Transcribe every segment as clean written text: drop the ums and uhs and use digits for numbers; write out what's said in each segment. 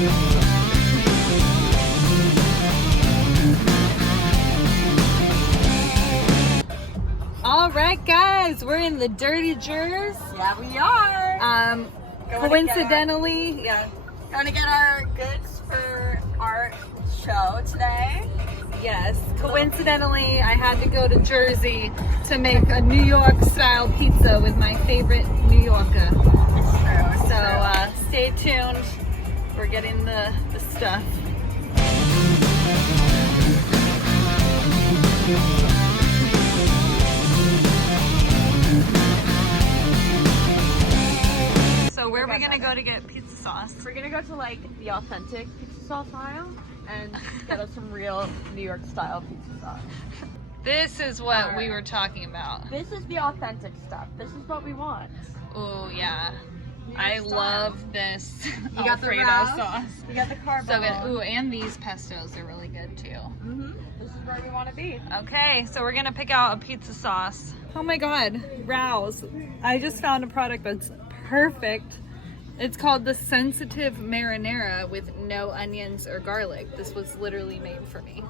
All right, guys, we're in the Dirty Jers. Yeah, we are. Coincidentally, Going to get our goods for our show today. yes, coincidentally, I had to go to Jersey to make a New York style pizza with my favorite New Yorker. It's true. So stay tuned. We're getting the stuff. So where are we gonna go to get pizza sauce? We're gonna go to like the authentic pizza sauce aisle and get us some real New York style pizza sauce. This is what we were talking about. This is the authentic stuff. This is what we want. Oh yeah. New York I style. love this You got the Alfredo wrap. sauce. You got the carbo. So good. Ooh, and these pestos are really good too. This is where we want to be. Okay, so we're gonna pick out a pizza sauce. Oh my god, Rouse. I just found a product that's perfect. It's called the Sensitive Marinara with no onions or garlic. This was literally made for me.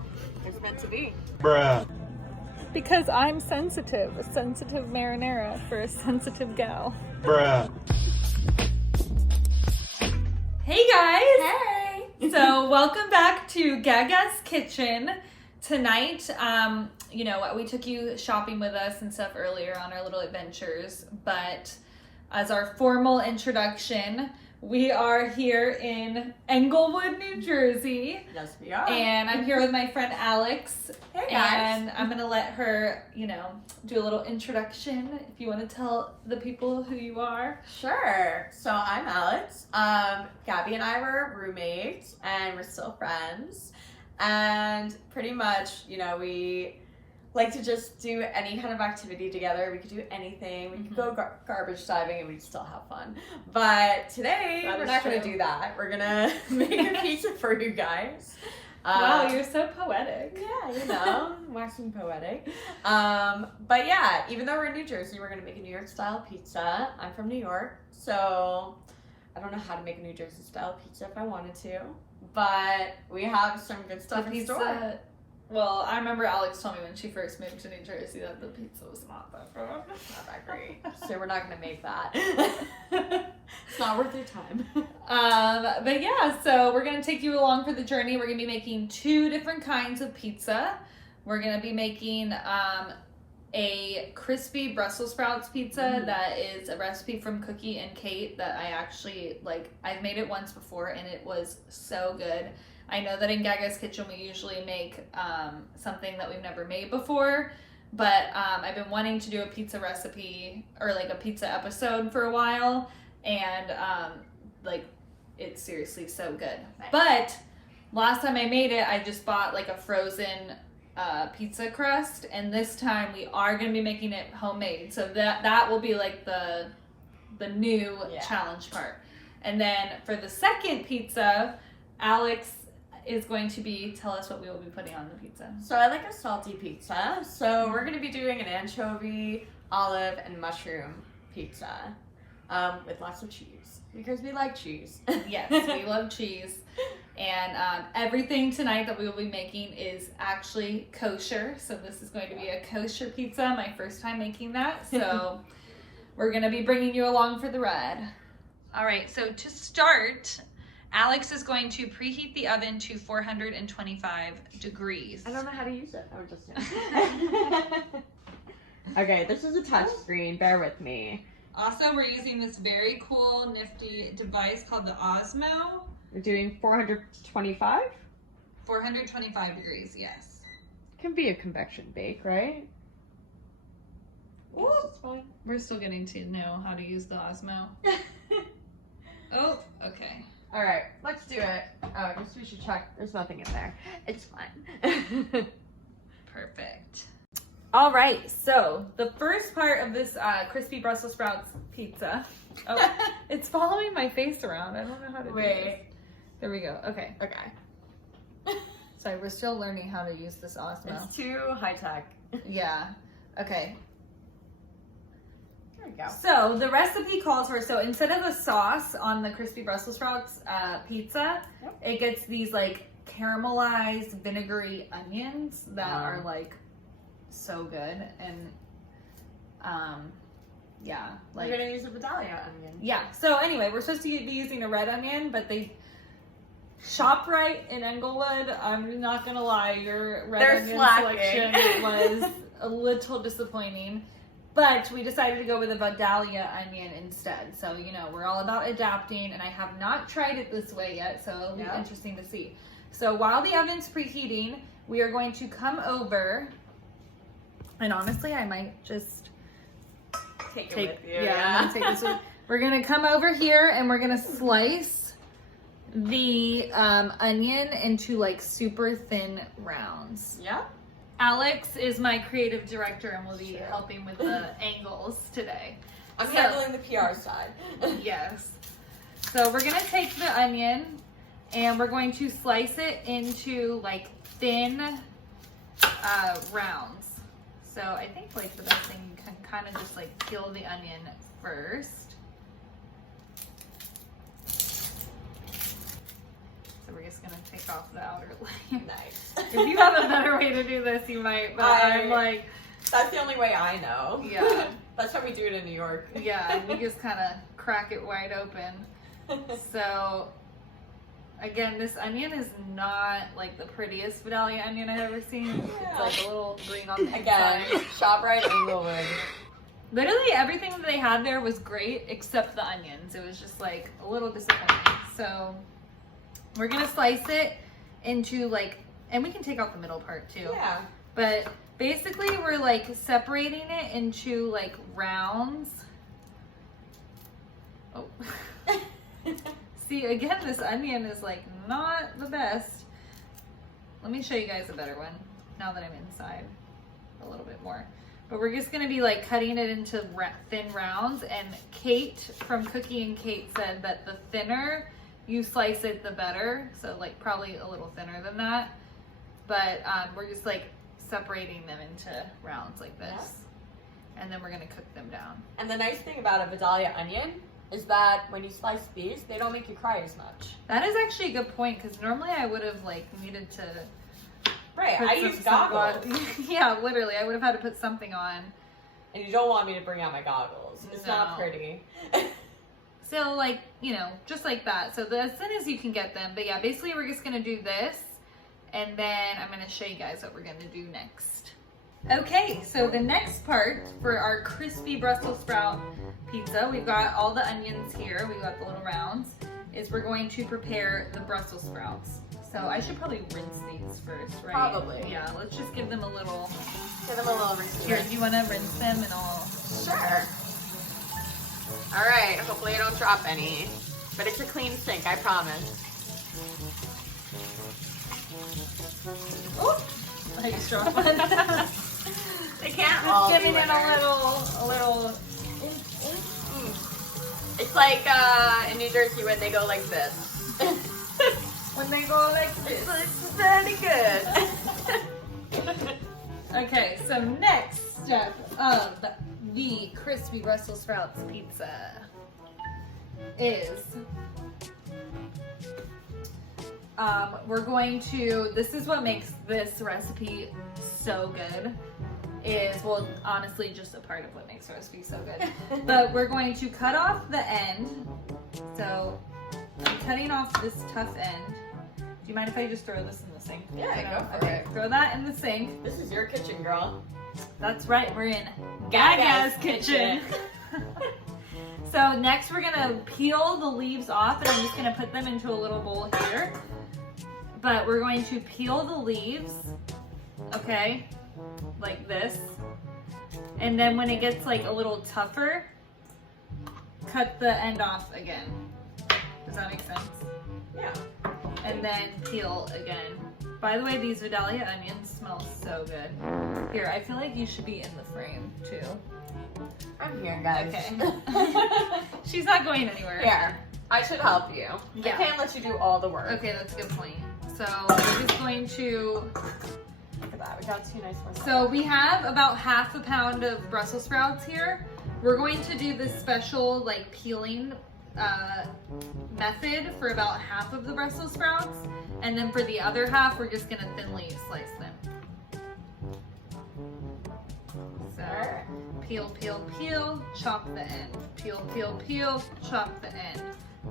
It's meant to be. Bruh. Because I'm sensitive. A sensitive marinara for a sensitive gal. Bruh. Hey guys! Hey! So welcome back to Gaga's Kitchen. Tonight, you know, we took you shopping with us and stuff earlier on our little adventures, but as our formal introduction, we are here in Englewood, New Jersey. Yes, we are. And I'm here with my friend Alex. Hey, guys. And I'm gonna let her, you know, do a little introduction if you want to tell the people who you are. Sure. So I'm Alex. Gabby and I were roommates and we're still friends. And pretty much, you know, we like to just do any kind of activity together. We could do anything. We could go garbage diving and we'd still have fun. But today, That we're is not going to true. do that. We're going to make a pizza for you guys. Wow, you're so poetic. Yeah, you know, waxing poetic. But yeah, even though we're in New Jersey, we're going to make a New York style pizza. I'm from New York, so I don't know how to make a New Jersey style pizza if I wanted to. But we have some good stuff in store. Well, I remember Alex told me when she first moved to New Jersey that the pizza was not that good. Not that great. So we're not going to make that. It's not worth your time. But yeah, so we're going to take you along for the journey. We're going to be making 2 different kinds of pizza. We're going to be making a crispy Brussels sprouts pizza that is a recipe from Cookie and Kate that I actually, like, I've made it once before and it was so good. I know that in Gaga's Kitchen we usually make something that we've never made before, but I've been wanting to do a pizza recipe or like a pizza episode for a while, and like it's seriously so good. Nice. But last time I made it, I just bought like a frozen pizza crust, and this time we are going to be making it homemade, so that will be like the new challenge part. And then for the second pizza, Alex is going to tell us what we will be putting on the pizza. So I like a salty pizza. So we're going to be doing an anchovy, olive, and mushroom pizza with lots of cheese because we like cheese. Yes, we love cheese. And everything tonight that we will be making is actually kosher. So this is going to be a kosher pizza, my first time making that. So we're going to be bringing you along for the ride. All right, so to start, Alex is going to preheat the oven to 425 degrees. I don't know how to use it. I was just Okay, this is a touch screen. Bear with me. Also, we're using this very cool, nifty device called the Osmo. We're doing 425? 425 degrees, yes. Can be a convection bake, right? Ooh. We're still getting to know how to use the Osmo. Oh, okay. All right, let's do it. Oh, I guess we should check. There's nothing in there. It's fine. Perfect. All right, so the first part of this crispy Brussels sprouts pizza. Oh, it's following my face around. I don't know how to do this. There we go. Okay. Okay. Sorry, we're still learning how to use this Osmo. It's too high tech. Yeah. Okay. There we go. So the recipe calls for, so instead of a sauce on the crispy Brussels sprouts pizza, it gets these like caramelized vinegary onions that are like so good. And yeah, like you're gonna use a Vidalia onion. Yeah. So anyway, we're supposed to be using a red onion, but they ShopRite in Englewood, I'm not gonna lie, your red onion selection was a little disappointing. But we decided to go with a Vidalia onion instead. So, you know, we're all about adapting, and I have not tried it this way yet, so it'll be interesting to see. So while the oven's preheating, we are going to come over, and honestly, I might just take it with you. Yeah, I'm gonna take this with. We're gonna come over here and we're gonna slice the onion into like super thin rounds. Yeah. Alex is my creative director and will be helping with the angles today. I'm handling the PR side. Yes. So we're gonna take the onion and we're going to slice it into like thin rounds. So I think like the best thing, you can kind of just like peel the onion first. So we're just gonna take off the outer layer. Nice. If you have a better way to do this, you might, but I'm like... That's the only way I know. Yeah. That's how we do it in New York. Yeah, we just kind of crack it wide open. So, again, this onion is not like the prettiest Vidalia onion I've ever seen. Yeah. It's like a little green on the Again, inside. ShopRite Englewood. Literally everything that they had there was great except the onions. It was just like a little disappointing. So, we're going to slice it into like, and we can take out the middle part too. Yeah. But basically we're like separating it into like rounds. Oh. See, again, this onion is like not the best. Let me show you guys a better one now that I'm inside a little bit more. But we're just gonna be like cutting it into thin rounds. And Kate from Cookie and Kate said that the thinner you slice it, the better. So like probably a little thinner than that. But we're just like separating them into rounds like this. Yeah. And then we're gonna cook them down. And the nice thing about a Vidalia onion is that when you slice these, they don't make you cry as much. That is actually a good point, because normally I would have like needed to I use goggles. Yeah, literally, I would have had to put something on. And you don't want me to bring out my goggles. It's not pretty. So like, you know, just like that. So as thin as you can get them. But yeah, basically we're just gonna do this, and then I'm gonna show you guys what we're gonna do next. Okay, so the next part for our crispy Brussels sprout pizza, we've got all the onions here, we've got the little rounds, is we're going to prepare the Brussels sprouts. So I should probably rinse these first, right? Probably. Yeah, let's just give them a little... Give them a little rinse. Here, do you want to rinse them and I'll... Sure. All right, hopefully I don't drop any. But it's a clean sink, I promise. Oh! I just dropped one. They can't all Just be giving it a little... It's like in New Jersey when they go like this. When they go like this. It's very good. Okay, so next step of the crispy Brussels sprouts pizza is we're going to, this is what makes this recipe so good, is, well, honestly, just a part of what makes the recipe so good. But we're going to cut off the end. So I'm cutting off this tough end. Do you mind if I just throw this in the sink? Yeah, go for it. Throw that in the sink. This is your kitchen, girl. That's right, we're in Gaga's kitchen. So next we're gonna peel the leaves off, and I'm just gonna put them into a little bowl here. But we're going to peel the leaves, okay, like this. And then when it gets like a little tougher, cut the end off again. Does that make sense? Yeah. And then peel again. By the way, these Vidalia onions smell so good. Here, I feel like you should be in the frame too. I'm here, guys. Okay. She's not going anywhere. Here, I should help you. Yeah. I can't let you do all the work. Okay, that's a good point. So we're just going to... Look at that, we got two nice ones. So we have about 1/2 pound of Brussels sprouts here, We're going to do this special like peeling method for about half of the Brussels sprouts, and then for the other half, we're just gonna thinly slice them. So peel, peel, peel, chop the end. Peel, peel, peel, chop the end.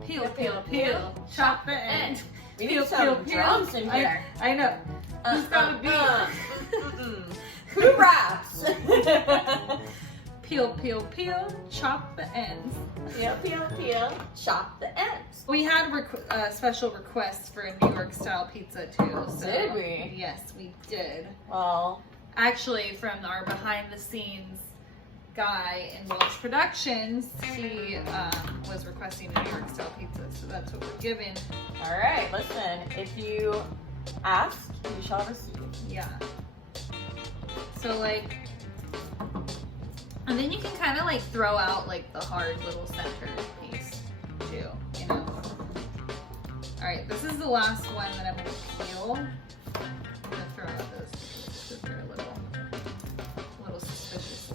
Peel, peel, peel, chop the end. We Peel, need some peel, drums peel. in here. I know. Who's got a beat? Who raps? Peel, peel, peel, chop the ends. Peel, peel, peel, chop the ends. We had special requests for a New York style pizza too. So Did we? Yes, we did. Well, Actually, from our behind the scenes guy in Welch Productions, he was requesting a New York style pizza, so that's what we're giving. all right, listen, if you ask, you shall receive. Yeah. So like, and then you can kind of like throw out like the hard little center piece too, you know. All right, this is the last one that I'm gonna peel. I'm gonna throw out those pieces because they're a little suspicious.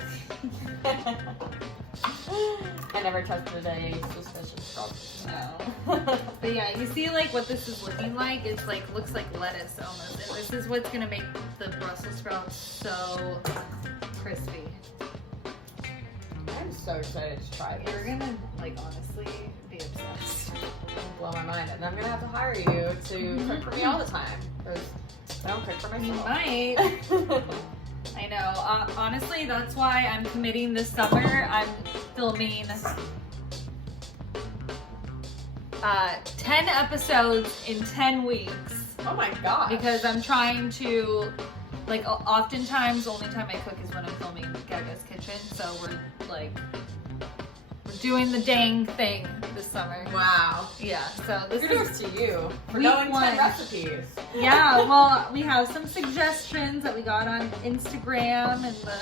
I never trusted a suspicious girl. No. But yeah, you see like what this is looking like? It's like, looks like lettuce almost. And this is what's gonna make the Brussels sprouts so crispy. I'm so excited to try this. You're gonna like honestly be obsessed. Blow my mind, and I'm gonna have to hire you to cook for me all the time because I don't cook for You myself. might. I know. Honestly, that's why I'm committing this summer. I'm filming 10 episodes in 10 weeks. Oh my god! Because I'm trying to, like, oftentimes, the only time I cook is when I'm filming Gaga's Kitchen. So we're doing the dang thing this summer. Wow. Yeah, so this Kudos to you for week knowing 10 one. recipes. Yeah, well, we have some suggestions that we got on Instagram and the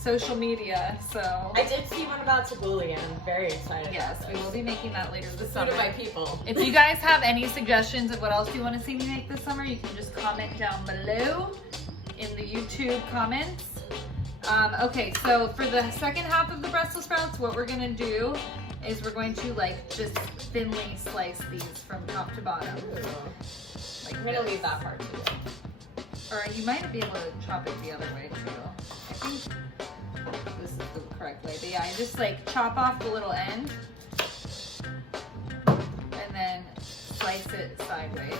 social media, so. I did see one about tabbouleh, and I'm very excited. Yes, about we this. will be making that later this So summer. do my people. If you guys have any suggestions of what else you want to see me make this summer, you can just comment down below in the YouTube comments. Okay, so for the second half of the Brussels sprouts, what we're gonna do is we're going to like just thinly slice these from top to bottom. Like I'm gonna this. leave that part to you. Or you might be able to chop it the other way too. I think this is the correct way. But yeah, I just like chop off the little end and then slice it sideways.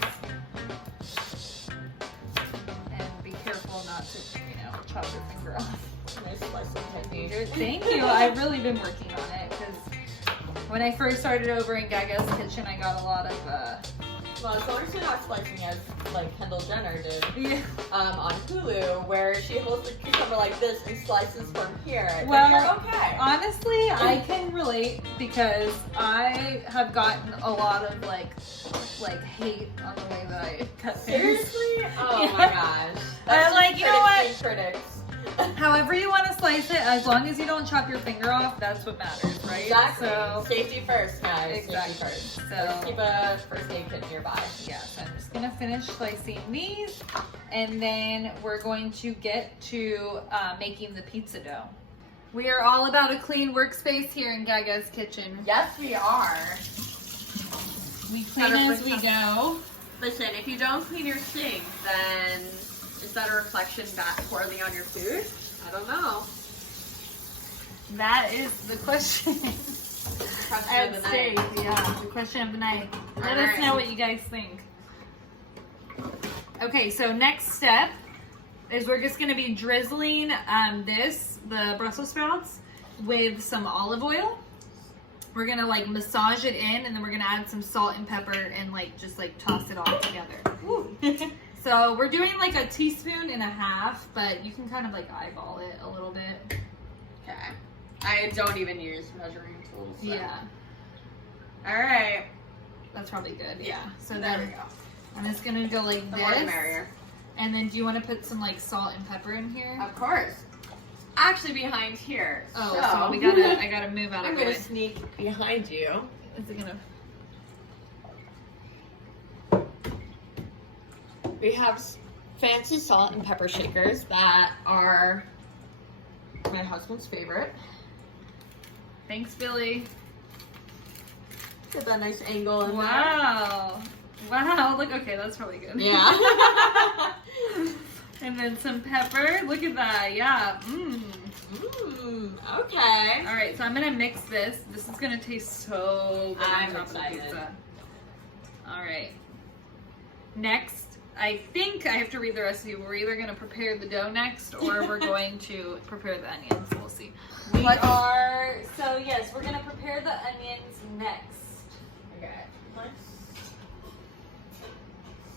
And be careful not to, chop your finger off. Nice slicing technique. Thank you. I've really been working on it because when I first started over in Gaga's Kitchen, I got a lot of Well, as long as you're not slicing as like Kendall Jenner did yeah. on Hulu, where she holds the cucumber like this and slices from here. Well, then you're okay. Honestly, I can relate because I have gotten a lot of like hate on the way that I cut things. Seriously? Oh Yeah. my gosh. I'm like, you know what? Critics. However you want to slice it, as long as you don't chop your finger off, that's what matters, right? Exactly. So, Safety first, guys. Exactly. Safety first. So- Let's keep a first aid kit nearby. yeah, so I'm just gonna finish slicing these, and then we're going to get to making the pizza dough. We are all about a clean workspace here in Gaga's Kitchen. Yes, we are. We clean as we go. Listen, if you don't clean your sink, then is that a reflection back poorly on your food? I don't know. That is the question. Question of the night. Yeah, the question of the night. Let All us right. know what you guys think. Okay, so next step is we're just gonna be drizzling the Brussels sprouts with some olive oil. We're gonna like massage it in, and then we're gonna add some salt and pepper and just toss it all together. So we're doing like a teaspoon and a half, but you can kind of like eyeball it a little bit. Okay. I don't even use measuring tools. So. Yeah, All right. that's probably good. Yeah. So There we then go. I'm just gonna go like The more the this. merrier. And then do you want to put some like salt and pepper in here? Of course. Actually behind here. Oh, so so I gotta move out I'm of the gonna way. sneak behind you. Is it gonna? We have fancy salt and pepper shakers that are my husband's favorite. Thanks, Billy. Get that nice angle in Wow. Wow, look, okay, that's probably good. there. Yeah. And then some pepper. Look at that, yeah. Okay. All right, so I'm gonna mix this. This is gonna taste so good on I'm top of the excited. pizza. All right. Next, I think I have to read the recipe. We're either gonna prepare the dough next, or we're going to prepare the onions. We'll see. So yes, we're gonna prepare the onions next. Okay. Let's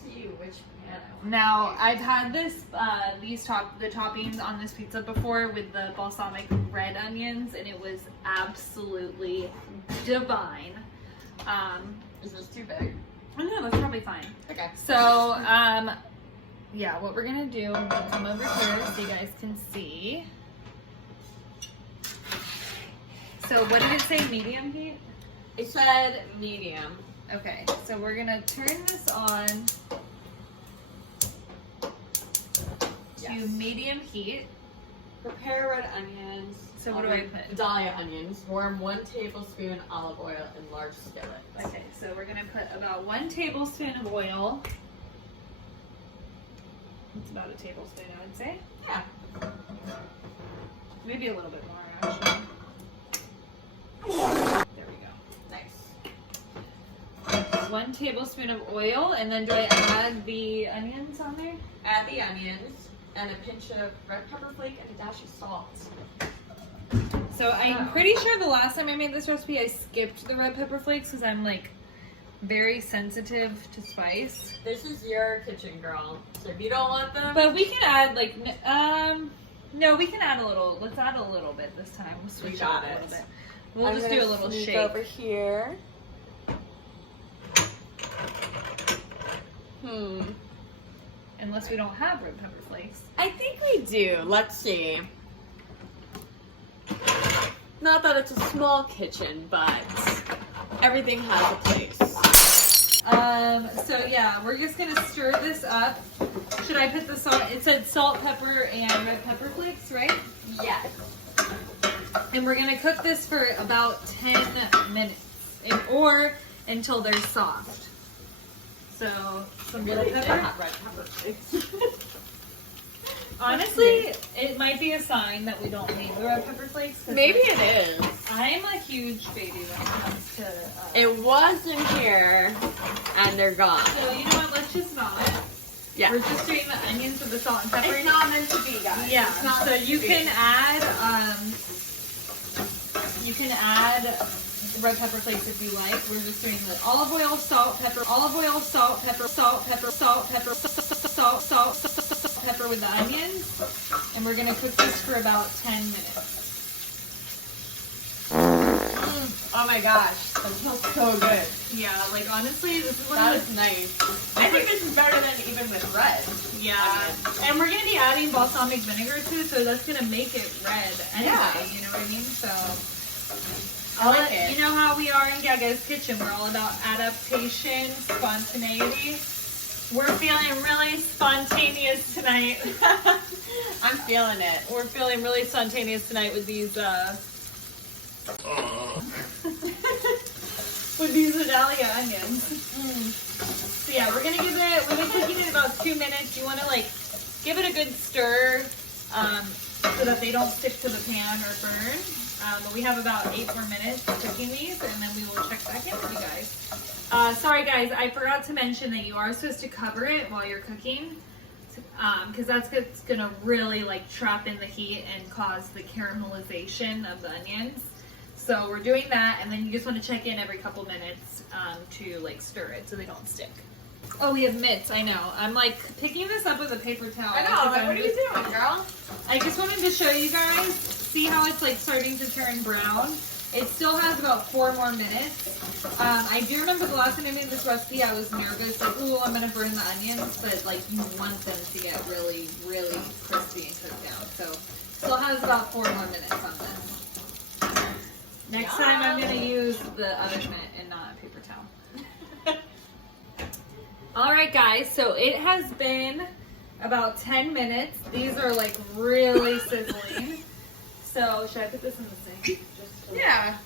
see which pan I want. Now, I've had this, the toppings on this pizza before with the balsamic red onions, and it was absolutely divine. Is this too big? I know, that's probably fine. Okay. So, yeah, what we're gonna do, I'm gonna come over here so you guys can see. So, what did it say, medium heat? It said medium. Okay, so we're gonna turn this on to medium heat. Prepare red onions. So what do I put? Dahlia onions. Warm 1 tablespoon olive oil in large skillet. Okay, so we're gonna put about 1 tablespoon of oil. It's about a tablespoon, I would say. Yeah. Maybe a little bit more, actually. There we go. Nice. 1 tablespoon of oil, and then do I add the onions on there? Add the onions and a pinch of red pepper flake and a dash of salt. So I'm pretty sure the last time I made this recipe, I skipped the red pepper flakes because I'm like very sensitive to spice. This is your kitchen, girl. So if you don't want them, But we can add like, no, we can add a little. Let's add a little bit this time. We'll switch it up a little bit. We'll just do a little shake over here. Unless we don't have red pepper flakes. I think we do. Let's see. Not that it's a small kitchen, but everything has a place. So yeah, we're just gonna stir this up. Should I put the salt? It said salt, pepper, and red pepper flakes, right? Yes. And we're gonna cook this for about 10 minutes, or until they're soft. So some red pepper. Not red pepper flakes. Honestly, it might be a sign that we don't need the red pepper flakes. Maybe it is. I'm a huge baby when it comes to. It was in here, and they're gone. So you know what? Let's just not. Yeah. We're just doing the onions with the salt and pepper. It's not meant to be, guys. Yeah. It's not So meant to you be. can add red pepper flakes if you like. We're just doing the olive oil, salt, pepper, olive oil, salt, pepper, salt, pepper, salt, pepper, salt, pepper with the onions, and we're gonna cook this for about 10 minutes. Oh my gosh, that smells so good. Yeah, like honestly, this is one That of is nice. I think this is better than even with red. Yeah, and we're gonna be adding balsamic vinegar too, so that's gonna make it red anyway. Yeah. You know what I mean? So. It. You know how we are in Gaga's kitchen. We're all about adaptation, spontaneity. We're feeling really spontaneous tonight. I'm feeling it. We're feeling really spontaneous tonight with these with these Vidalia onions. So yeah, we're gonna cooking it about 2 minutes. You wanna like give it a good stir so that they don't stick to the pan or burn. But we have about 8 more minutes cooking these, and then we will check back in with you guys. Sorry guys, I forgot to mention that you are supposed to cover it while you're cooking, because that's gonna really like trap in the heat and cause the caramelization of the onions. So we're doing that, and then you just want to check in every couple minutes to like stir it so they don't stick. Oh, we have mitts. I know. I'm like picking this up with a paper towel. I know. Like, what are you doing, girl? I just wanted to show you guys. See how it's like starting to turn brown? It still has about 4 more minutes. I do remember the last time I made this recipe, I was nervous, like, ooh, I'm gonna burn the onions, but like you want them to get really, really crispy and cooked down. So still has about 4 more minutes on this. Next time I'm gonna use the other mitt and not a paper towel. All right, guys, so it has been about 10 minutes. These are like really sizzling. So should I put this in the sink? Yeah.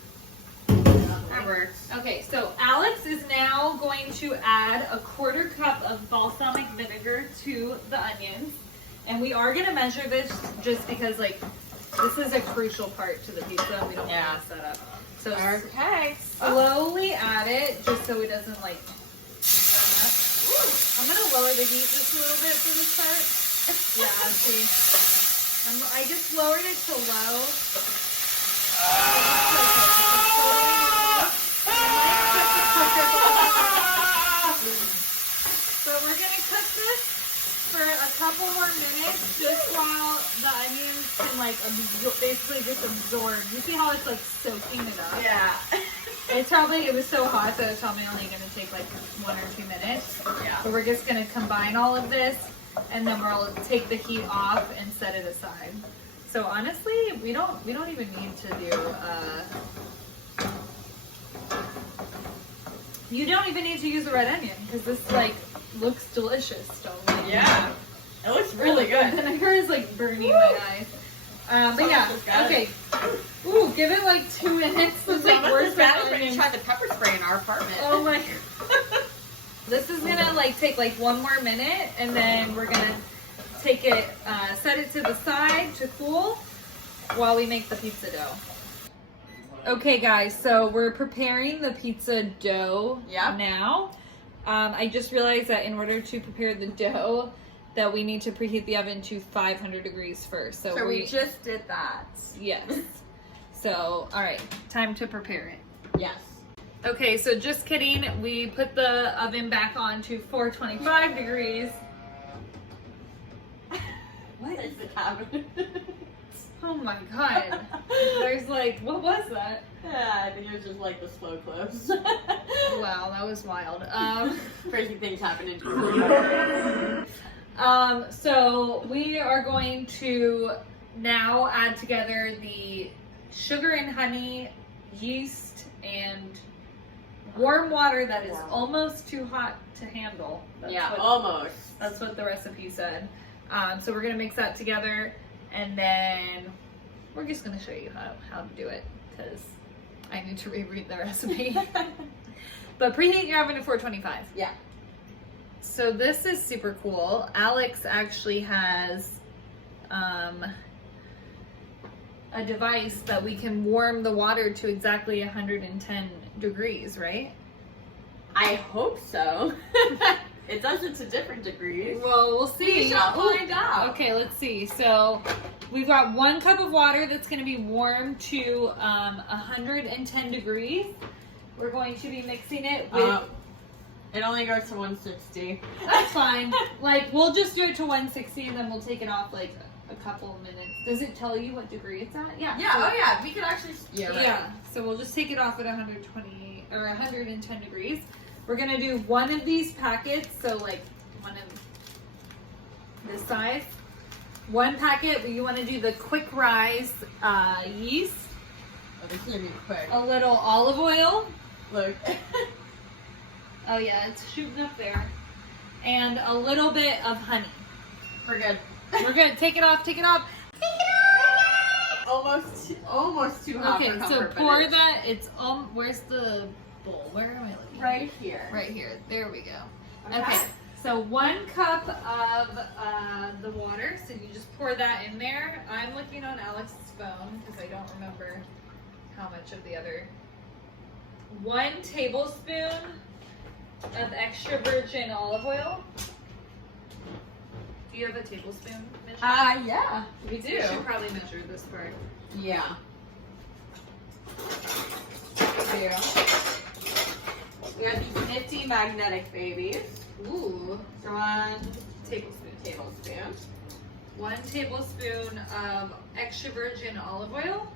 That works. Okay, so Alex is now going to add a 1/4 cup of balsamic vinegar to the onions. And we are going to measure this just because, like, this is a crucial part to the pizza. We don't want to mess that up. So Okay. slowly add it just so it doesn't, like, burn up. I'm going to lower the heat just a little bit for this part. Yeah, see. I just lowered it to low. So we're going to cook this for a couple more minutes just while the onions can like basically just absorb. You see how it's like soaking it up? Yeah. It was so hot that it's probably only going to take like 1 or 2 minutes. Yeah. So we're just going to combine all of this and then we'll take the heat off and set it aside. So honestly, we don't even need to do you don't even need to use a red onion because this like looks delicious still. Yeah. It looks really good. The vinegar is like burning my eyes. But yeah, okay. Ooh, give it like 2 minutes. It's like worse than when you tried the pepper spray in our apartment. Oh my god. This is gonna like take like 1 more minute and then we're gonna take it, set it to the side to cool while we make the pizza dough. Okay guys, so we're preparing the pizza dough now. I just realized that in order to prepare the dough that we need to preheat the oven to 500 degrees first. So we just did that. Yes. So, all right, time to prepare it. Yes. Okay, so just kidding. We put the oven back on to 425 degrees. What is the cabinet? Oh my god. There's like, what was that? Yeah, I think it was just like the slow close. Wow, that was wild. Crazy things happen in So we are going to now add together the sugar and honey, yeast, and warm water that is almost too hot to handle. Almost. That's what the recipe said. So we're gonna mix that together, and then we're just gonna show you how to do it because I need to reread the recipe. But preheat your oven to 425. Yeah. So this is super cool. Alex actually has a device that we can warm the water to exactly 110 degrees, right? I hope so. It does it to different degrees. Well, we'll see. We shall find out. Okay, let's see. So we've got 1 cup of water that's going to be warmed to 110 degrees. We're going to be mixing it with... it only goes to 160. That's fine. Like, we'll just do it to 160 and then we'll take it off like a couple of minutes. Does it tell you what degree it's at? Yeah. Yeah, So, yeah, we could actually... Yeah, right. Yeah, so we'll just take it off at 120 or 110 degrees. We're gonna do 1 of these packets, so like 1 of this size. 1 packet, you wanna do the quick rise yeast. Oh, this is gonna be quick. A little olive oil. Look. Oh yeah, it's shooting up there. And a little bit of honey. We're good. We're good, take it off, take it off. Almost too hot for Okay, so comfort, pour but that, it's, where's the bowl? Where am I looking? right here. Right here, there we go. Okay, so 1 cup of the water, so you just pour that in there. I'm looking on Alex's phone because I don't remember how much of the other. 1 tablespoon of extra virgin olive oil. Do you have a tablespoon measure? Yeah, we do. We should probably measure this part. Yeah. We have these nifty magnetic babies. Ooh. 1 tablespoon. 1 tablespoon of extra virgin olive oil.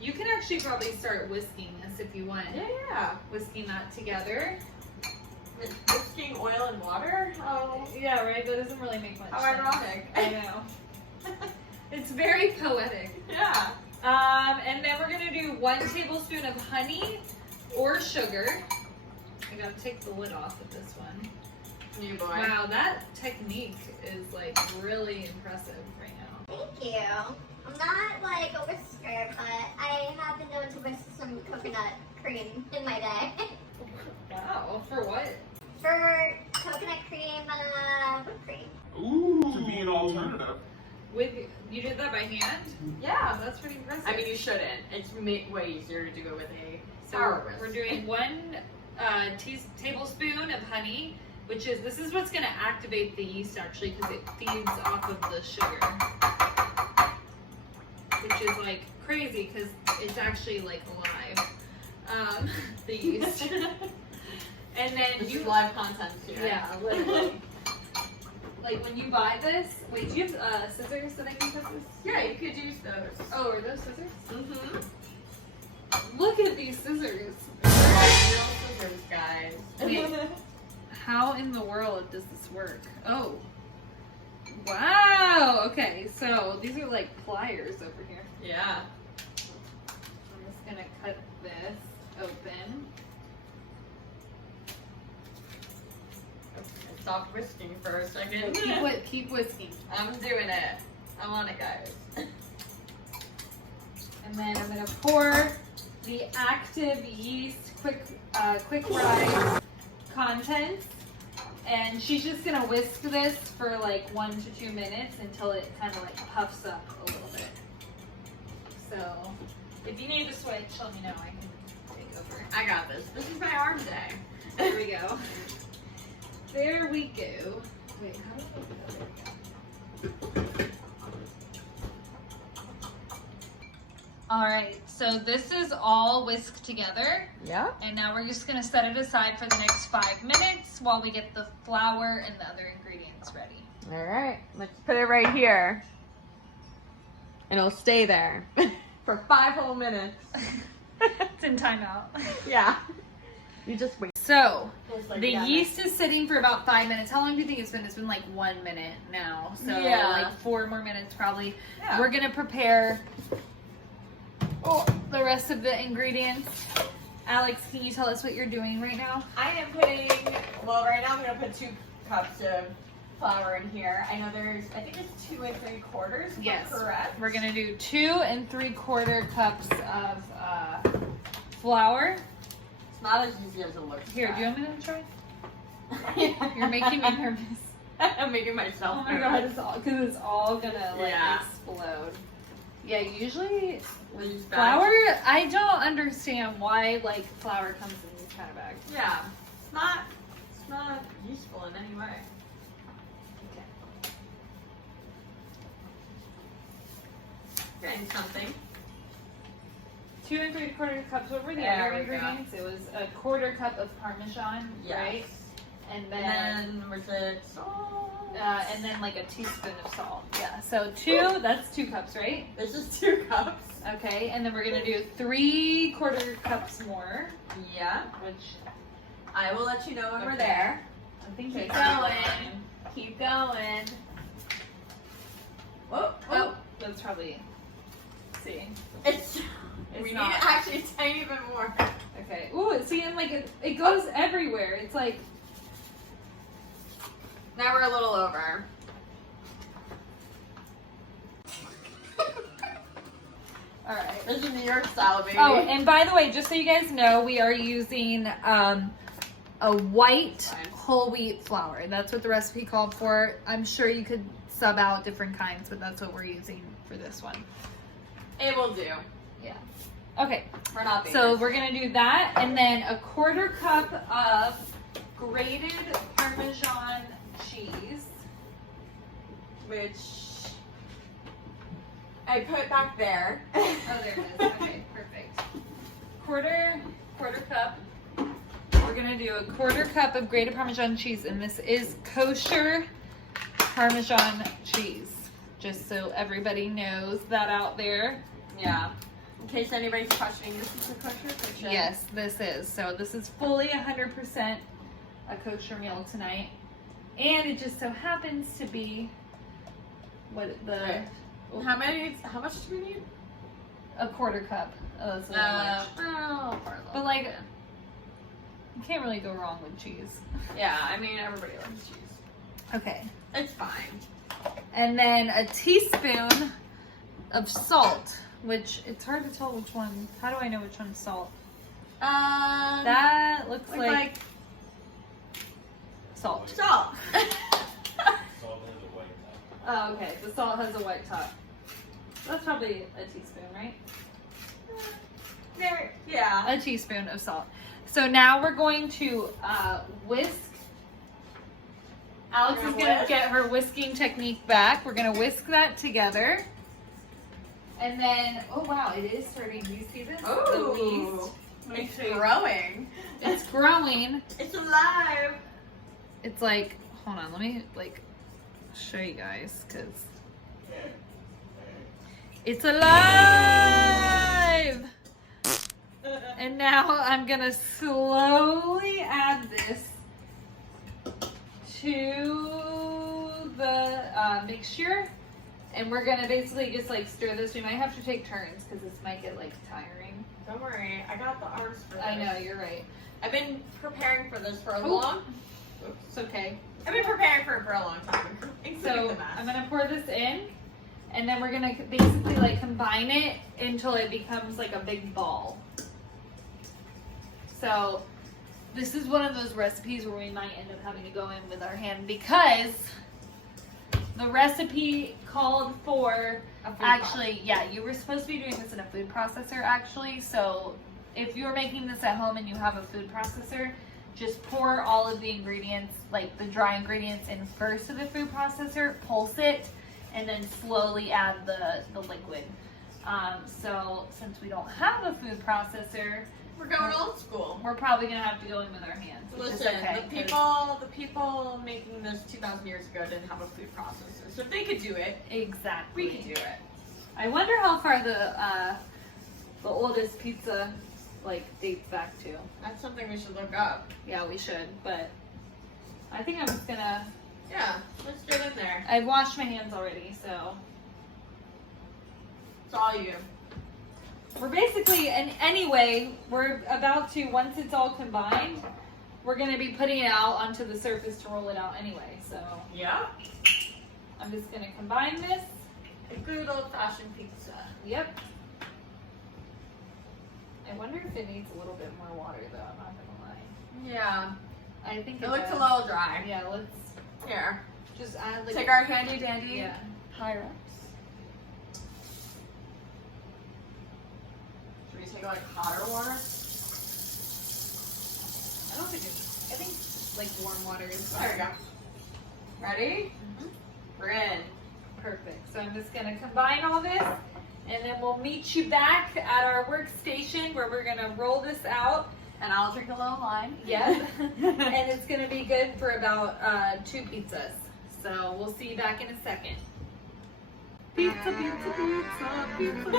You can actually probably start whisking this if you want. Yeah. Whisking that together. Whisking oil and water? Oh. Yeah, right? That doesn't really make much How sense. ironic. I know. It's very poetic. Yeah. And then we're gonna do 1 tablespoon of honey or sugar. I gotta take the lid off of this one. New boy. Wow, that technique is like really impressive right now. Thank you. I'm not like a whisker, but I have been known to whisk some coconut cream in my day. Wow, for what? For coconut cream, whipped cream. Ooh, to be an alternative. You did that by hand? Yeah. That's pretty impressive. I mean, you shouldn't. It's way easier to do it with a So sour whisk. we're doing 1 tablespoon of honey, this is what's going to activate the yeast actually, because it feeds off of the sugar, which is like crazy because it's actually like alive, the yeast. And then This is live content too. yeah, literally. Like when you buy this, wait, do you have scissors so they can cut this? Yeah, you could use those. Oh, are those scissors? Mm-hmm. Look at these scissors. Real scissors, guys. Wait. How in the world does this work? Oh. Wow. Okay, so these are like pliers over here. Yeah. I'm just gonna cut this open. Okay, stop whisking for a second. Keep whisking. I'm doing it. I'm on it, guys. And then I'm gonna pour the active yeast quick rise contents. And she's just gonna whisk this for like 1 to 2 minutes until it kind of like puffs up a little bit. So if you need to switch, let me know. I can take over. I got this. This is my arm day. There we go. There we go. Wait, how do I open that? There we go. All right, so this is all whisked together. Yeah. And now we're just gonna set it aside for the next 5 minutes while we get the flour and the other ingredients ready. All right. Let's put it right here. And it'll stay there for 5 whole minutes. It's in timeout. Yeah. You just wait. So, Like, the yeah, yeast is sitting for about 5 minutes. How long do you think it's been? It's been like 1 minute now. So, Yeah. like 4 more minutes probably. Yeah. We're gonna prepare the rest of the ingredients. Alex, can you tell us what you're doing right now? I am putting, well, right now I'm going to put 2 cups of flour in here. I know I think it's 2 3/4. Is that Yes. correct? We're gonna do 2 3/4 cups of flour. It's not as easy as it looks. Here, do you want me to try? Yeah. You're making me nervous. I'm making myself Oh my god, nervous. it's all gonna like Yeah. explode. Yeah, usually These flour, bags. I don't understand why like flour comes in these kind of bags. Yeah. It's not useful in any way. Okay. Getting something. 2 3/4 cups. What were the There other we go. ingredients? It was a 1/4 cup of Parmesan, Yes. right? And And then then was it salt? and then like a teaspoon of salt. Yeah. So 2, that's 2 cups, right? This is 2 cups. Okay, and then we're gonna do 3/4 cups more, Yeah. which I will let you know when we're Okay. there. I think Keep that's going. fine. Keep going. Whoa. Oh, that's probably. See. It's we not. need actually a tiny bit more. Okay. Ooh, see, and like it goes everywhere. It's like. Now we're a little over. All right. This is New York style, baby. Oh, and by the way, just so you guys know, we are using a white whole wheat flour. That's what the recipe called for. I'm sure you could sub out different kinds, but that's what we're using for this one. It will do. Yeah. Okay. We're not So bakers. we're gonna do that, and then a 1/4 cup of grated Parmesan cheese. Which I put back there. Oh, there it is. Okay, perfect. Quarter cup. We're gonna do a 1/4 cup of grated Parmesan cheese, and this is kosher Parmesan cheese. Just so everybody knows that out there. Yeah. In case anybody's questioning, this is a kosher kitchen. Yes, this is. So this is fully 100% a kosher meal tonight. And it just so happens to be what the Right. How much do we need? a 1/4 cup. Oh, that's a little much. But like, you can't really go wrong with cheese. yeah, I mean everybody loves cheese. Okay. It's fine. And then a teaspoon of salt, which it's hard to tell which one. How do I know which one's salt? That looks like salt. Salt. Oh, okay. The salt has a white top. That's probably a teaspoon, right? There. Yeah. A teaspoon of salt. So now we're going to whisk. Alex is going to get her whisking technique back. We're going to whisk that together. And then, oh wow, it is starting. Do you see this? Oh, The yeast. it's growing. It's growing. It's alive. It's like, hold on, let me like show you guys, because it's alive. And now I'm gonna slowly add this to the mixture, and we're gonna basically just like stir this. We might have to take turns because this might get like tiring. Don't worry, I got the arms for this. I know, you're right. I've been preparing for this for a Oh. long. It's okay. I've been preparing for it for a long time, including So the mask. I'm gonna pour this in, and then we're gonna basically like combine it until it becomes like a big ball. So this is one of those recipes where we might end up having to go in with our hand, because the recipe called for you were supposed to be doing this in a food processor actually. So if you're making this at home and you have a food processor, just pour all of the ingredients, like the dry ingredients, in first to the food processor, pulse it, and then slowly add the liquid. So since we don't have a food processor, We're going old school. we're probably gonna have to go in with our hands. Which Listen, is okay, the people making this 2,000 years ago didn't have a food processor, so if they could do it, exactly. we could do it. I wonder how far the oldest pizza like dates back to. That's something we should look up. Yeah, we should, but I think I'm just gonna. Yeah, let's get in there. I've washed my hands already, so It's all you. we're basically. And anyway, we're about to, once it's all combined, we're gonna be putting it out onto the surface to roll it out anyway. So Yeah. I'm just gonna combine this. A good old-fashioned pizza. Yep. I wonder if it needs a little bit more water, though. I'm not gonna lie. Yeah. I think It looks does. a little dry. Yeah, let's Here. just add like. Take our handy dandy Yeah. higher ups. Should we take like hotter water? I don't think it's. I think like warm water is fine. There we go. Ready? We're in. Perfect. So I'm just gonna combine all this, and then we'll meet you back at our workstation where we're gonna roll this out. And I'll drink a little wine. Yes. And it's gonna be good for about 2 pizzas. So we'll see you back in a second. Pizza, pizza, pizza, pizza,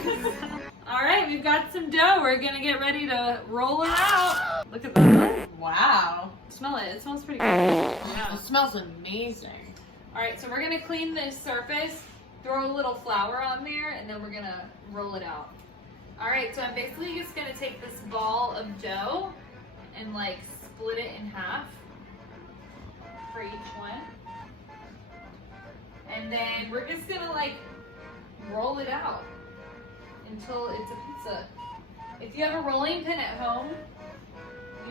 pizza. All right, we've got some dough. We're gonna get ready to roll it out. Look at that. Wow. Smell it. It smells pretty good. Yeah. It smells amazing. All right, so we're gonna clean this surface, throw a little flour on there, and then we're gonna roll it out. All right, so I'm basically just gonna take this ball of dough and like split it in half for each one. And then we're just gonna like roll it out until it's a pizza. If you have a rolling pin at home,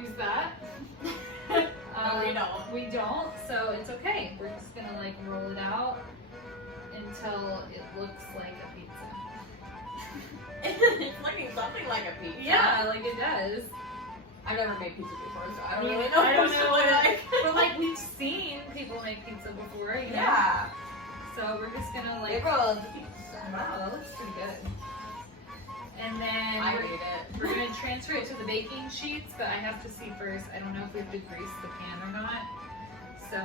use that. No, we don't. We don't, so it's okay. We're just gonna like roll it out until it looks like a pizza. It's looking something like a pizza. Yeah, like it does. I've never made pizza before, so I don't I really know don't what it should look like. But like we've seen people make pizza before, you know? Yeah. So we're just gonna They like, rolled the pizza. wow, that looks pretty good. And then I ate it. we're gonna transfer it to the baking sheets, but I have to see first. I don't know if we have to grease the pan or not. So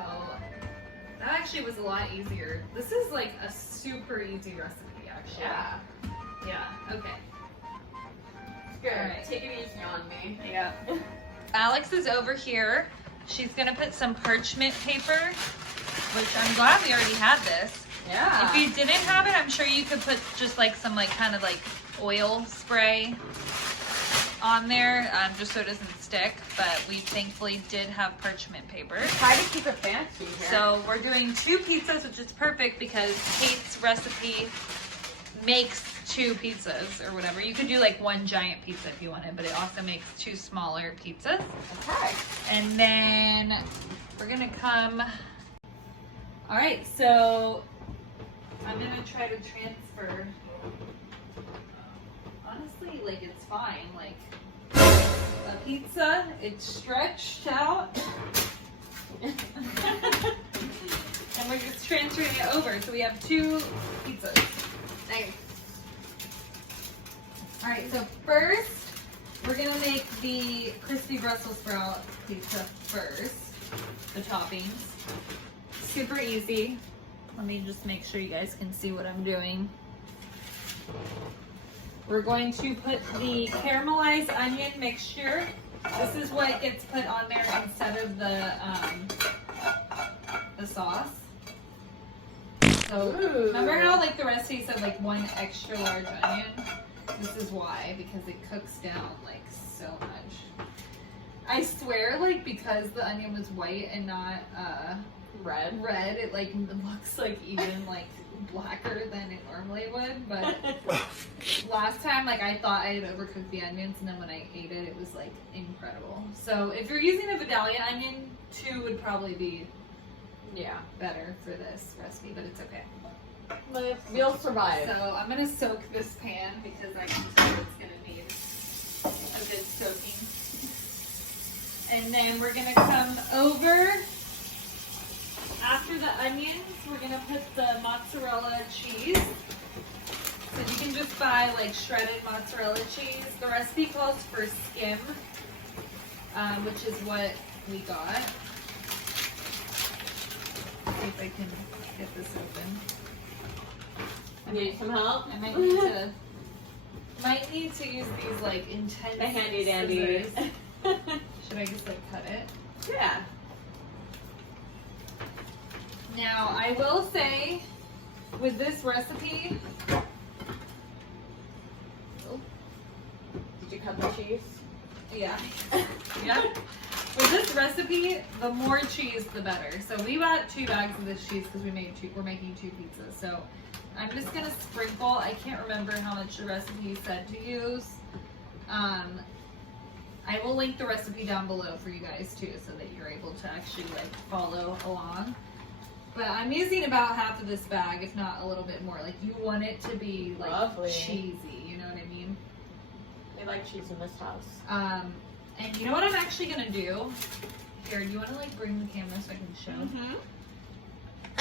that actually was a lot easier. This is like a super easy recipe, actually. Yeah. Yeah. Okay. It's good. All right. Take it easy on me. Yeah. Alex is over here. She's gonna put some parchment paper, which I'm glad we already had this. Yeah. If you didn't have it, I'm sure you could put just like some like kind of like oil spray on there, just so it doesn't stick. But we thankfully did have parchment paper. Try to keep it fancy here. So we're doing 2 pizzas, which is perfect because Kate's recipe makes 2 pizzas or whatever. You could do like 1 giant pizza if you wanted, but it also makes 2 smaller pizzas. Okay. And then we're gonna come. All right, so I'm gonna try to transfer. Honestly, like it's fine. Like a pizza, it's stretched out. And we're just transferring it over. So we have 2 pizzas. Nice. All right, so first we're gonna make the crispy Brussels sprout pizza first. The toppings. Super easy. Let me just make sure you guys can see what I'm doing. We're going to put the caramelized onion mixture. This is what gets put on there instead of the sauce. So remember how like the recipe said like 1 extra large onion? This is why, because it cooks down like so much. I swear, like because the onion was white and not red, it like looks like even like blacker than it normally would. But last time, like I thought I had overcooked the onions, and then when I ate it, it was like incredible. So if you're using a Vidalia onion, 2 would probably be better for this recipe, but it's okay. We'll survive. So I'm gonna soak this pan because I can tell it's gonna need a good soaking. And then we're gonna come over. After the onions, we're gonna put the mozzarella cheese. So you can just buy like shredded mozzarella cheese. The recipe calls for skim, which is what we got. See if I can get this open. Need some help? I might need to use these like intense The handy dandy. scissors. Should I just like cut it? Yeah. Now I will say, with this recipe, Did you cut the cheese? yeah. With this recipe, the more cheese, the better. So we bought 2 bags of this cheese because we're making 2 pizzas. So I'm just gonna sprinkle. I can't remember how much the recipe said to use. I will link the recipe down below for you guys too, so that you're able to actually like follow along. But I'm using about half of this bag, if not a little bit more. Like you want it to be like Lovely. cheesy, you know what I mean? They like cheese in this house. And you know what I'm actually gonna do? Here, do you want to like bring the camera so I can show?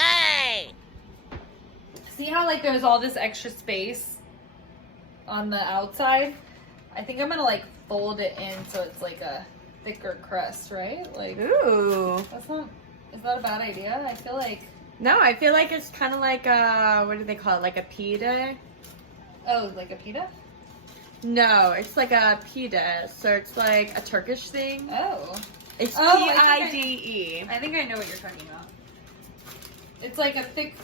Hey! See how like there's all this extra space on the outside? I think I'm gonna like fold it in so it's like a thicker crust, right? Like, Ooh. is that a bad idea? I feel like. No, I feel like it's kind of like what do they call it? Like a pita? Oh, like a pita? No, it's like a pita. So it's like a Turkish thing. Oh. It's Oh, Pide. I think I know what you're talking about. It's like a thick,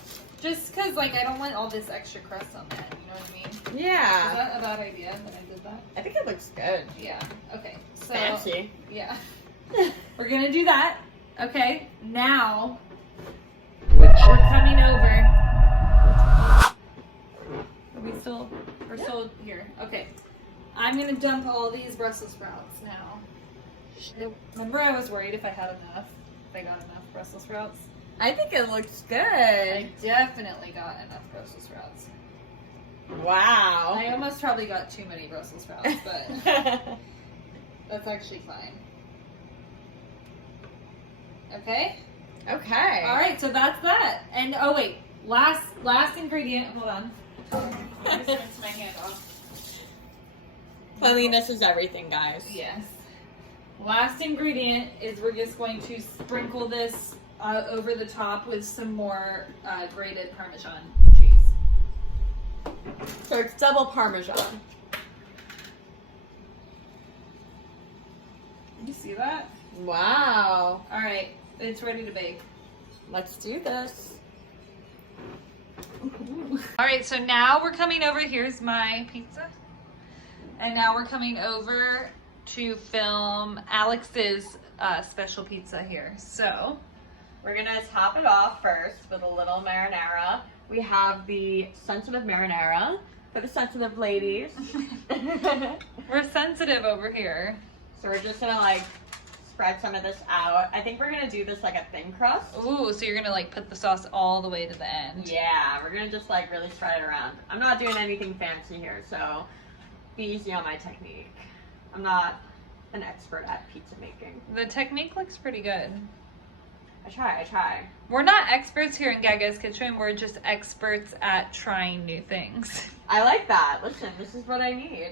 just because like I don't want all this extra crust on there, you know what I mean? Is Yeah. that a bad idea that I did that? I think it looks good. Yeah, okay. So, Fancy. yeah. We're gonna do that. Okay, now we're coming over. We're still here. Okay. I'm gonna dump all these Brussels sprouts now. Remember I was worried if I had enough, if I got enough Brussels sprouts? I think it looks I good. definitely got enough Brussels sprouts. Wow. I almost probably got too many Brussels sprouts, but that's actually fine. Okay? Okay. Alright, so that's that. And oh wait, last ingredient, hold on. I just rinsed my hand off. Cleanliness is everything, guys. Yes. Last ingredient is we're just going to sprinkle this over the top with some more grated Parmesan cheese. So it's double Parmesan. Did you see that? Wow. Alright, it's ready to bake. Let's do this. Alright, so now we're coming over. Here's my pizza. And now we're coming over to film Alex's special pizza here. So We're gonna top it off first with a little marinara. we have the sensitive marinara for the sensitive ladies. We're sensitive over here. So we're just gonna like spread some of this out. I think we're gonna do this like a thin crust. Ooh, so you're gonna like put the sauce all the way to the end. Yeah, we're gonna just like really spread it around. I'm not doing anything fancy here, so be easy on my technique. I'm not an expert at pizza making. The technique looks pretty good. I try. We're not experts here in Gaga's Kitchen. We're just experts at trying new things. I like that. Listen, this is what I need.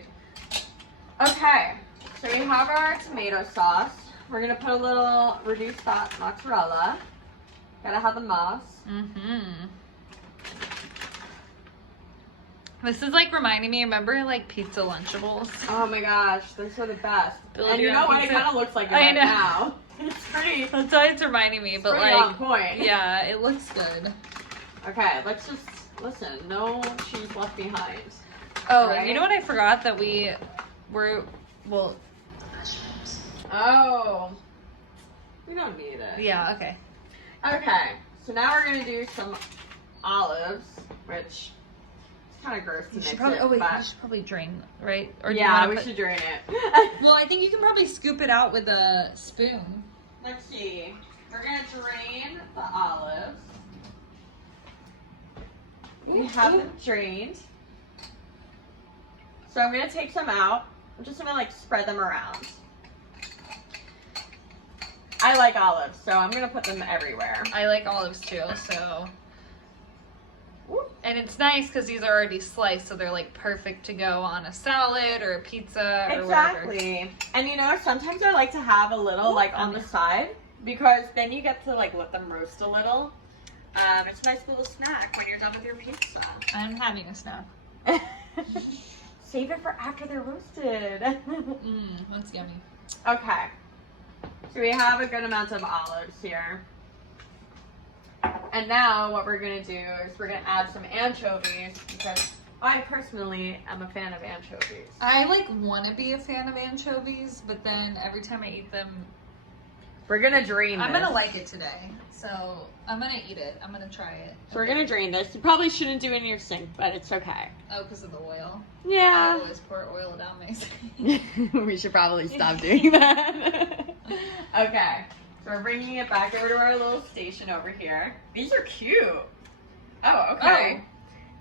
Okay, so we have our tomato sauce. We're gonna put a little reduced fat mozzarella. Gotta have the moss. Mm-hmm. This is like reminding me, remember like pizza Lunchables? Oh my gosh, they're so the best. Build And you your know own what? It pizza. kind of looks like it I right know. now. It's pretty. That's why it's reminding me, but pretty like, on point. yeah, it looks good. Okay, let's just listen. No cheese left behind. Oh, Right? you know what I forgot that we were, well, Oh, we don't need it. yeah, okay. Okay, so now we're gonna do some olives, which is kind of gross to mix it. You but should probably drain, right? Or do you yeah, wanna we put- should drain it. Well, I think you can probably scoop it out with a spoon. Let's see. We're gonna drain the olives. We have them drained. So I'm gonna take some out. I'm just gonna like spread them around. I like olives, so I'm gonna put them everywhere. I like olives too, so. And it's nice because these are already sliced, so they're like perfect to go on a salad or a pizza or whatever. Exactly. And you know, sometimes I like to have a little like on the side because then you get to like let them roast a little. It's a nice little snack when you're done with your pizza. I'm having a snack. Save it for after they're roasted. That's yummy. Okay. So we have a good amount of olives here. And now what we're gonna do is we're gonna add some anchovies because I personally am a fan of anchovies. I like want to be a fan of anchovies, but then every time I eat them, We're gonna drain I'm this. gonna like it today. So I'm gonna eat it. I'm gonna try it. So we're gonna drain this. You probably shouldn't do it in your sink, but it's okay. Oh, because of the oil. Yeah. I always pour oil down my sink. We should probably stop doing that. Okay. So we're bringing it back over to our little station over here. These are cute. Oh, okay.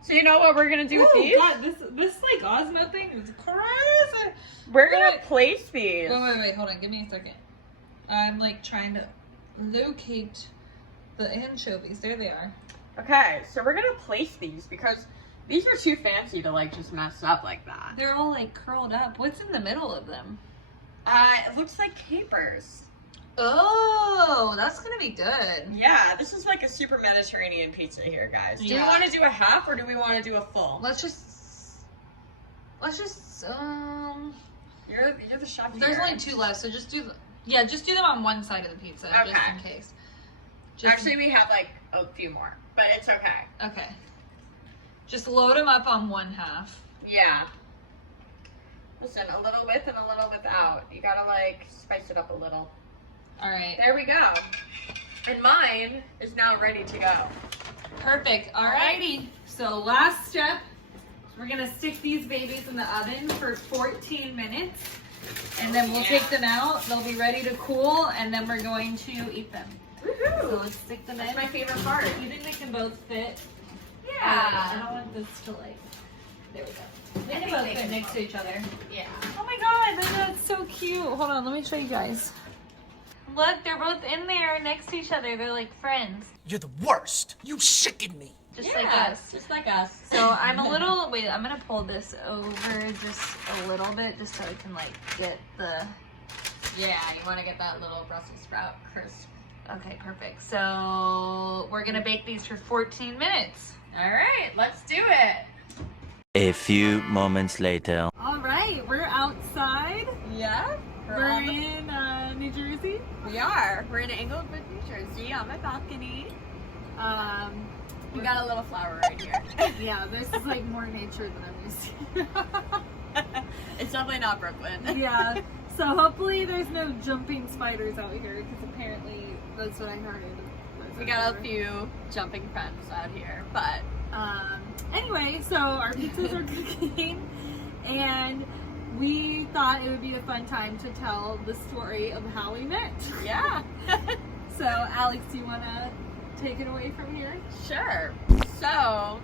So you know what we're gonna do with these? God, this like Osmo thing is crazy. We're gonna Wait. place these. Wait, hold on, give me a second. I'm like trying to locate the anchovies. There they are. Okay, so we're gonna place these because these are too fancy to like just mess up like that. They're all like curled up. What's in the middle of them? It looks like capers. Oh, that's gonna be good. Yeah, this is like a super Mediterranean pizza here, guys. Do we Yeah. want to do a half or do we want to do a full? Let's just You're the chef. there's here. only two left, so just do them on one side of the pizza, just Okay. in case. Just- Actually, we have like a few more, but it's okay. okay. Just load them up on one half. Yeah. Listen, a little with and a little without. You gotta like spice it up a little. All right. There we go. And mine is now ready to go. Perfect. Alrighty. So last step, we're gonna stick these babies in the oven for 14 minutes. And then we'll take them out. They'll be ready to cool, and then we're going to eat them. So Woohoo! let's stick them That's in. my favorite part. You think they can both fit? Yeah. I don't want this to like. There we go. They I can think both they fit can next both. to each other. Yeah. Oh my god, that's so cute. Hold on, let me show you guys. Look, they're both in there next to each other. They're like friends. You're the worst. You sicken me. Just like us. Just like us. So I'm a little, wait, I'm gonna pull this over just a little bit just so I can like get the, Yeah, you want to get that little Brussels sprout crisp. okay, perfect. So we're gonna bake these for 14 minutes. All right, let's do it. A few moments later. All right, we're outside. Yeah. We're in New Jersey. We are. We're in Englewood, New Jersey, on my balcony. We got a little flower right here. Yeah, this is like more nature than I'm used to. It's definitely not Brooklyn. Yeah, so hopefully there's no jumping spiders out here because apparently that's what I heard. We got a few jumping friends out here, but Anyway, so our pizzas are cooking, and we thought it would be a fun time to tell the story of how we met. Yeah. So, Alex, do you want to take it away from here? Sure. So,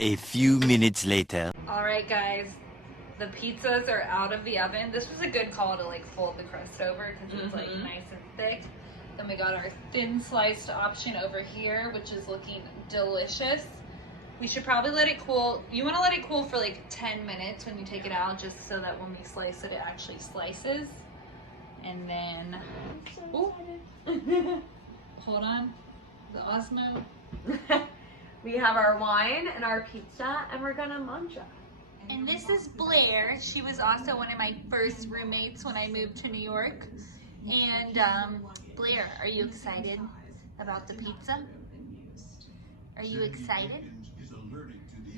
A few minutes later. All right, guys, the pizzas are out of the oven. This was a good call to like fold the crust over because it's like nice and thick. Then we got our thin sliced option over here, which is looking delicious. We should probably let it cool. You want to let it cool for like 10 minutes when you take it out, just so that when we slice it, it actually slices. And then, oh, hold on, the Osmo. we have our wine and our pizza, and we're gonna mangia. And this is Blair. She was also one of my first roommates when I moved to New York. And Blair, are you excited about the pizza? Are you excited?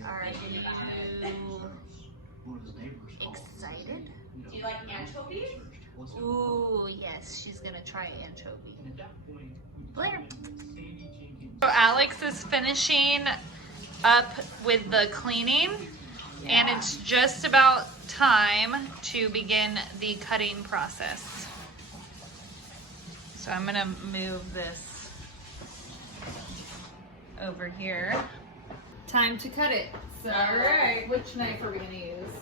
Are you excited? Do you like anchovies? Ooh, yes, she's gonna try anchovy. Blair. So Alex is finishing up with the cleaning, and it's just about time to begin the cutting process. So I'm gonna move this over here. Time to cut it. So, all right. Which knife are we gonna use?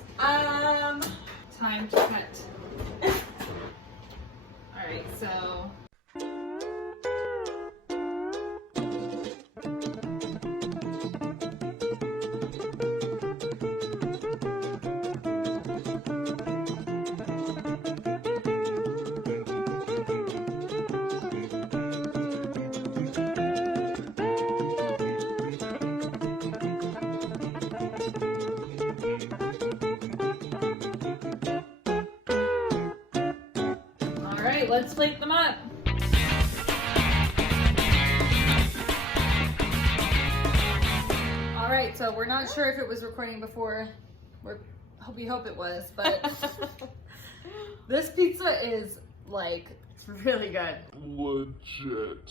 Time to cut. All right, so. Let's flake them up. All right, so we're not sure if it was recording before. We hope it was, but this pizza is like really good. Legit.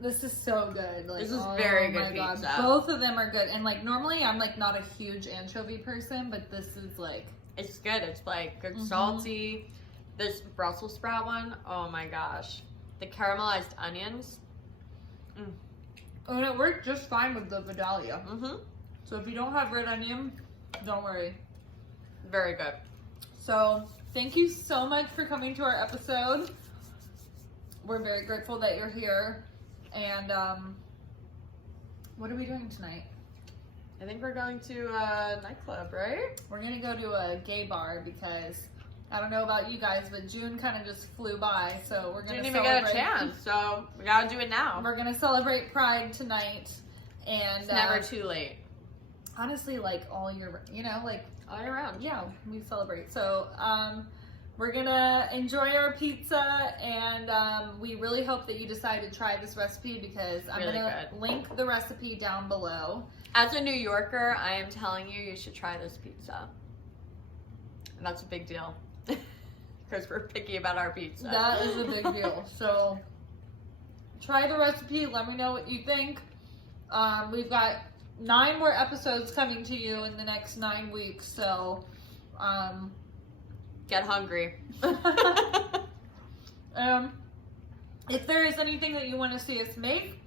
This is so good. Like, this is very good God. pizza. Both of them are good, and like normally I'm like not a huge anchovy person, but this is like it's good. It's like good salty. This Brussels sprout one, oh my gosh. The caramelized onions. And it worked just fine with the Vidalia. Mm-hmm. So if you don't have red onion, don't worry. Very good. So thank you so much for coming to our episode. We're very grateful that you're here. And what are we doing tonight? I think we're going to a nightclub, right? We're gonna go to a gay bar because I don't know about you guys, but June kind of just flew by, so we're gonna Didn't even get a chance, so we gotta do it now. We're gonna celebrate Pride tonight, and it's never too late. Honestly, like all year, you know, like all year round. Yeah, we celebrate. So we're gonna enjoy our pizza, and we really hope that you decide to try this recipe because I'm really gonna link the recipe down below. As a New Yorker, I am telling you, you should try this pizza. And that's a big deal. Because we're picky about our pizza. That is a big deal. So try the recipe. Let me know what you think. We've got 9 more episodes coming to you in the next 9 weeks. So get hungry. If there is anything that you want to see us make,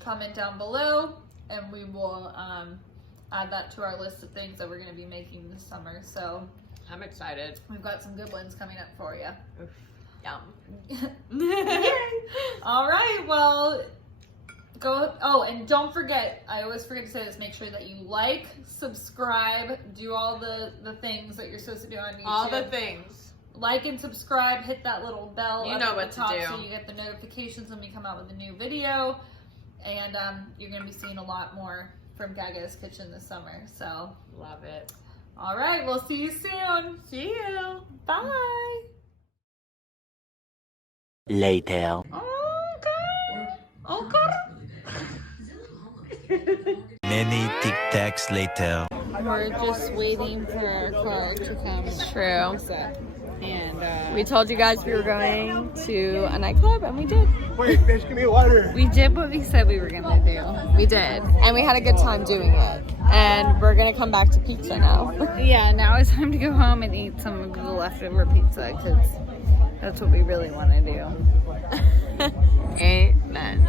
comment down below, and we will add that to our list of things that we're going to be making this summer. So I'm excited. We've got some good ones coming up for you. Oof, yum. All right, well, go. Oh, and don't forget, I always forget to say this, make sure that you like, subscribe, do all the things that you're supposed to do on YouTube. All the things. Like and subscribe, hit that little bell you up know at what the top to do. so you get the notifications when we come out with a new video. And you're going to be seeing a lot more from Gaga's Kitchen this summer. So love it. All right, we'll see you soon. See you. Bye. Later. Okay. Many tic tacs later. We're just waiting for our car to come. True. And We told you guys we were going to a nightclub, and we did. Wait, bitch, give me water. we did what we said we were gonna do. We did. And we had a good time doing it. And we're going to come back to pizza now. Yeah, now it's time to go home and eat some of the leftover pizza because that's what we really want to do. Amen.